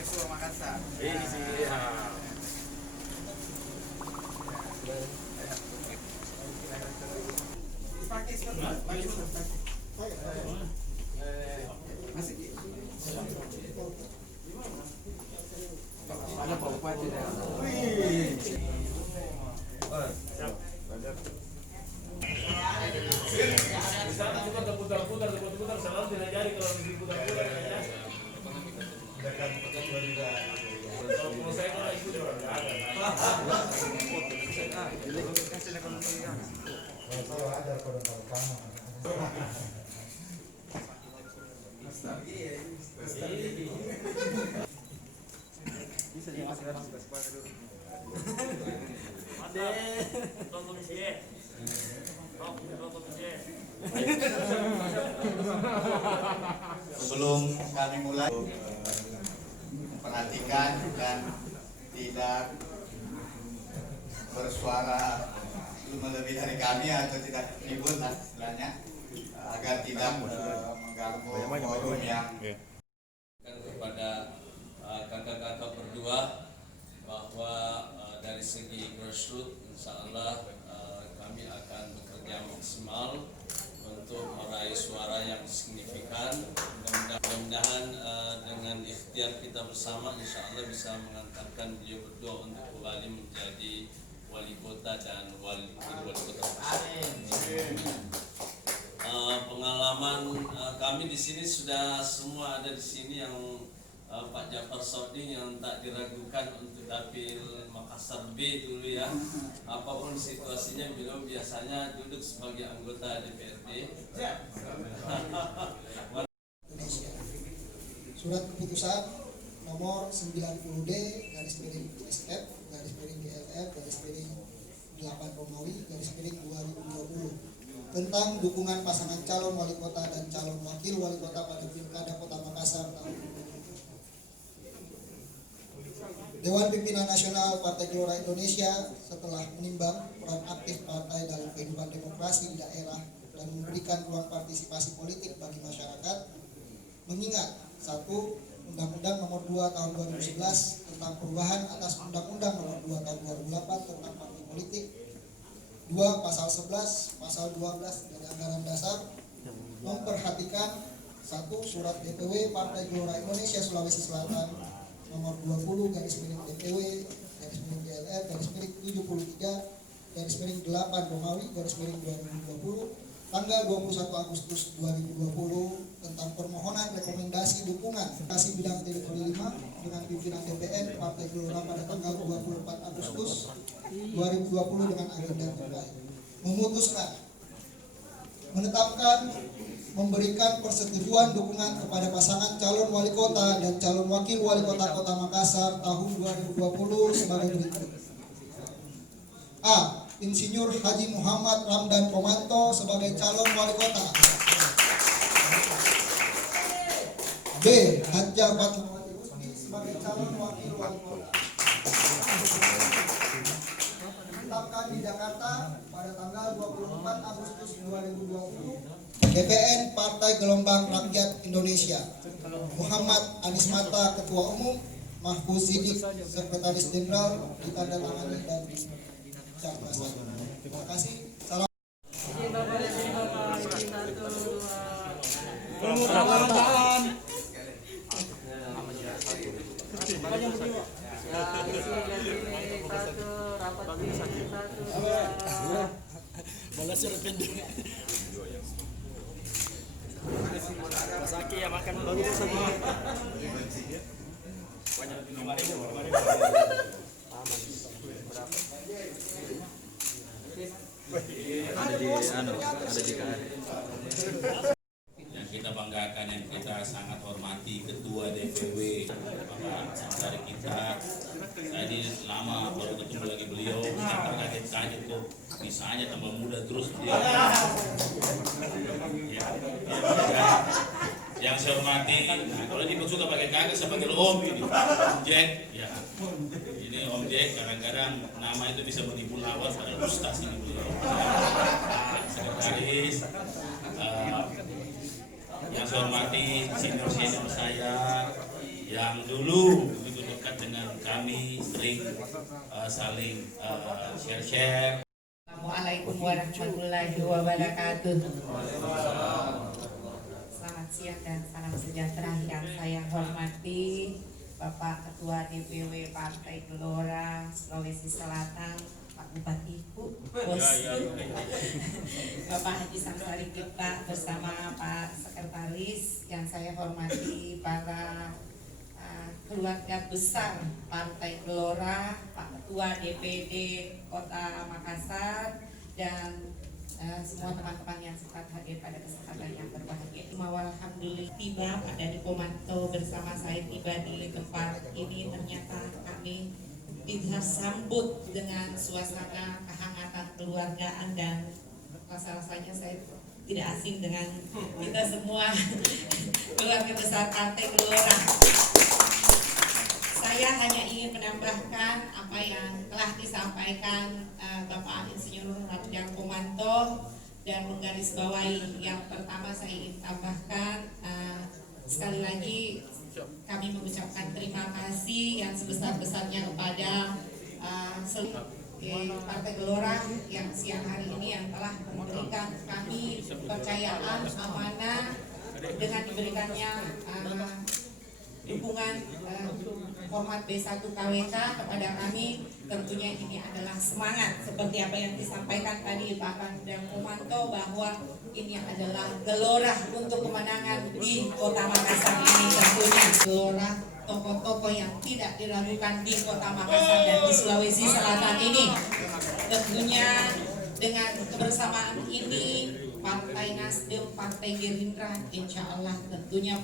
Ketua Makassar. Ada Pak Bupati dah. Kita putar-putar selalu tidak jadi kalau diputar-putar ya. Kalau saya kan ikut orang nggak ada. Bisa jadi sekarang sudah sepakat dulu. Sebelum kami mulai perhatikan dan tidak bersuara lebih dari kami atau tidak ribut lah istilahnya, agar tidak mengganggu forum yang kepada kakak-kakak berdua bahwa dari segi grassroots insya Allah kami akan bekerja maksimal untuk meraih suara yang signifikan. Mudah-mudahan dengan ikhtiar kita bersama insya Allah bisa mengantarkan beliau berdua untuk kembali menjadi wali kota dan wali kota. Pengalaman kami di sini sudah semua ada di sini yang Pak Jafar Soding yang tak diragukan untuk dapil Makassar B dulu ya. Apapun situasinya beliau biasanya duduk sebagai anggota DPRD. Surat keputusan nomor 90D garis miring SF garis miring GLF garis miring 8 Romawi garis miring 2020 tentang dukungan pasangan calon wali kota dan calon wakil wali kota pada Pilkada Kota Makassar tahun 2020. Dewan Pimpinan Nasional Partai Gelora Indonesia setelah menimbang peran aktif partai dalam kehidupan demokrasi di daerah dan memberikan ruang partisipasi politik bagi masyarakat, mengingat 1. Undang-Undang Nomor 2 Tahun 2011 tentang perubahan atas Undang-Undang Nomor 2 Tahun 2008 tentang partai politik. 2. Pasal 11, Pasal 12 dari Anggaran Dasar memperhatikan 1. Surat DPW Partai Gelora Indonesia Sulawesi Selatan Nomor 20 garis miring DPW garis miring GLF garis miring 73 garis miring 8 Romawi garis miring 2020 tanggal 21 Agustus 2020 tentang permohonan rekomendasi dukungan kasih bidang teritori 5 dengan pimpinan DPN Partai Gelora pada tanggal 24 Agustus 2020 dengan agenda terkait. Memutuskan menetapkan memberikan persetujuan dukungan kepada pasangan calon wali kota dan calon wakil wali kota Kota Makassar tahun 2020 sebagai berikut. A. Insinyur Haji Muhammad Ramdan Pomanto sebagai calon wali kota. B. Haja Fatmawati Rusdi sebagai calon wakil wali kota. Ditetapkan di Jakarta pada tanggal 24 Agustus 2020. DPN Partai Gelombang Rakyat Indonesia. Muhammad Anies Mata Ketua Umum, Mahfuz Siddiq Sekretaris Jenderal, ditandatangani dan terima kasih. Salam. Mas Aki yang makan bagus semua. Yang kita banggakan, yang kita sangat hormati Ketua DPW Bapak saudara kita. Tadi lama baru ketemu lagi beliau, kita kaget-kaget kok misalnya tambah muda terus dia. Ya, Yang saya hormati, nah, kalau ini suka pakai kakak saya panggil Om ini, Om Jack, ya. Ini Om Jack kadang-kadang nama itu bisa menipu lawan pada ustaz ini beliau. Sekretaris, yang saya hormati senior saya yang dulu begitu dekat dengan kami, sering saling share. Assalamualaikum warahmatullahi wabarakatuh. Selamat siang dan salam sejahtera yang saya hormati Bapak Ketua DPW Partai Gelora Sulawesi Selatan, Pak Bupati, Bos, Bapak Haji Samsari Cipta bersama Pak Sekretaris, yang saya hormati para keluarga besar Partai Gelora, Pak Ketua DPD Kota Makassar, dan semua teman-teman yang sempat hadir pada kesempatan yang berbahagia. Alhamdulillah tiba pada di Komando bersama saya tiba di tempat ini, ternyata kami disambut dengan suasana kehangatan keluargaan dan rasa-rasanya saya tidak asing dengan kita semua keluarga besar Partai Gelora. Saya hanya ingin menambahkan apa yang telah disampaikan Bapak Insinyur Ratjan Pomanto dan menggarisbawahi. Yang pertama saya ingin tambahkan sekali lagi kami mengucapkan terima kasih yang sebesar-besarnya kepada Partai Gelora yang siang hari ini yang telah memberikan kami kepercayaan, amanah dengan diberikannya dukungan format B1 KWK kepada kami. Tentunya ini adalah semangat seperti apa yang disampaikan tadi Pak Ratjan Pomanto, bahwa ini adalah gelora untuk kemenangan di Kota Makassar ini. Tentunya gelora tokoh-tokoh yang tidak diragukan di Kota Makassar dan di Sulawesi Selatan ini. Tentunya dengan kebersamaan ini Partai Nasdem, Partai Gerindra, insya Allah tentunya